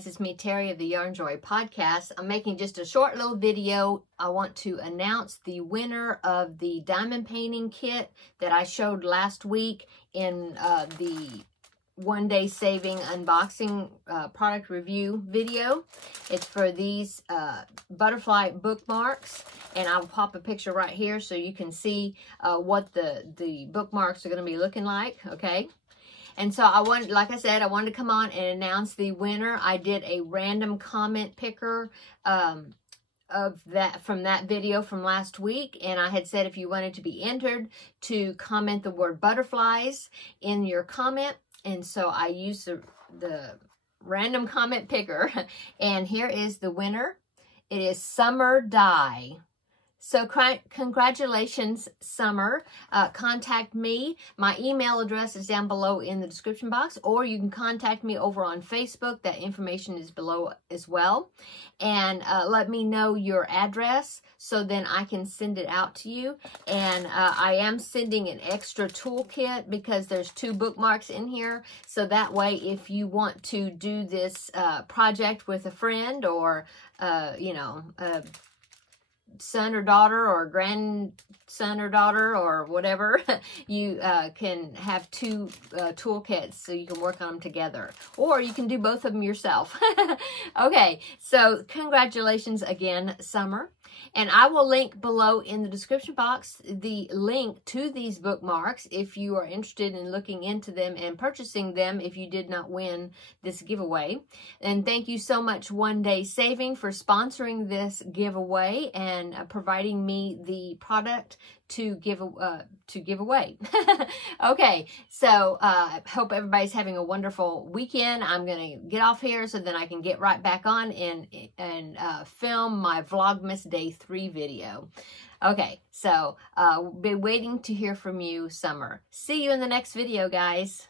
guys, it's me, Terry of the Yarn Joy podcast. I'm making just a short little video. I want to announce the winner of the diamond painting kit that I showed last week in the One Day Saving unboxing product review video. It's for these butterfly bookmarks, and I'll pop a picture right here so you can see what the bookmarks are going to be looking like, okay? And so I wanted, like I said, I wanted to come on and announce the winner. I did a random comment picker of that from that video from last week, and I had said if you wanted to be entered to comment the word butterflies in your comment, and so I used the random comment picker, and here is the winner. It is Summer Dye. So congratulations, Summer. Contact me. My email address is down below in the description box, or you can contact me over on Facebook. That information is below as well. And let me know your address so then I can send it out to you. And I am sending an extra toolkit because there's 2 bookmarks in here. So that way, if you want to do this project with a friend or, you know, son or daughter or grandson or daughter or whatever, you can have 2 toolkits so you can work on them together, or you can do both of them yourself. Okay, so congratulations again, Summer. And I will link below in the description box the link to these bookmarks if you are interested in looking into them and purchasing them if you did not win this giveaway. And thank you so much, One Day Saving, for sponsoring this giveaway and providing me the product to give away. Okay, so hope everybody's having a wonderful weekend. I'm gonna get off here so then I can get right back on and film my Vlogmas Day 3 video. Okay, so we'll be waiting to hear from you, Summer. See you in the next video, guys.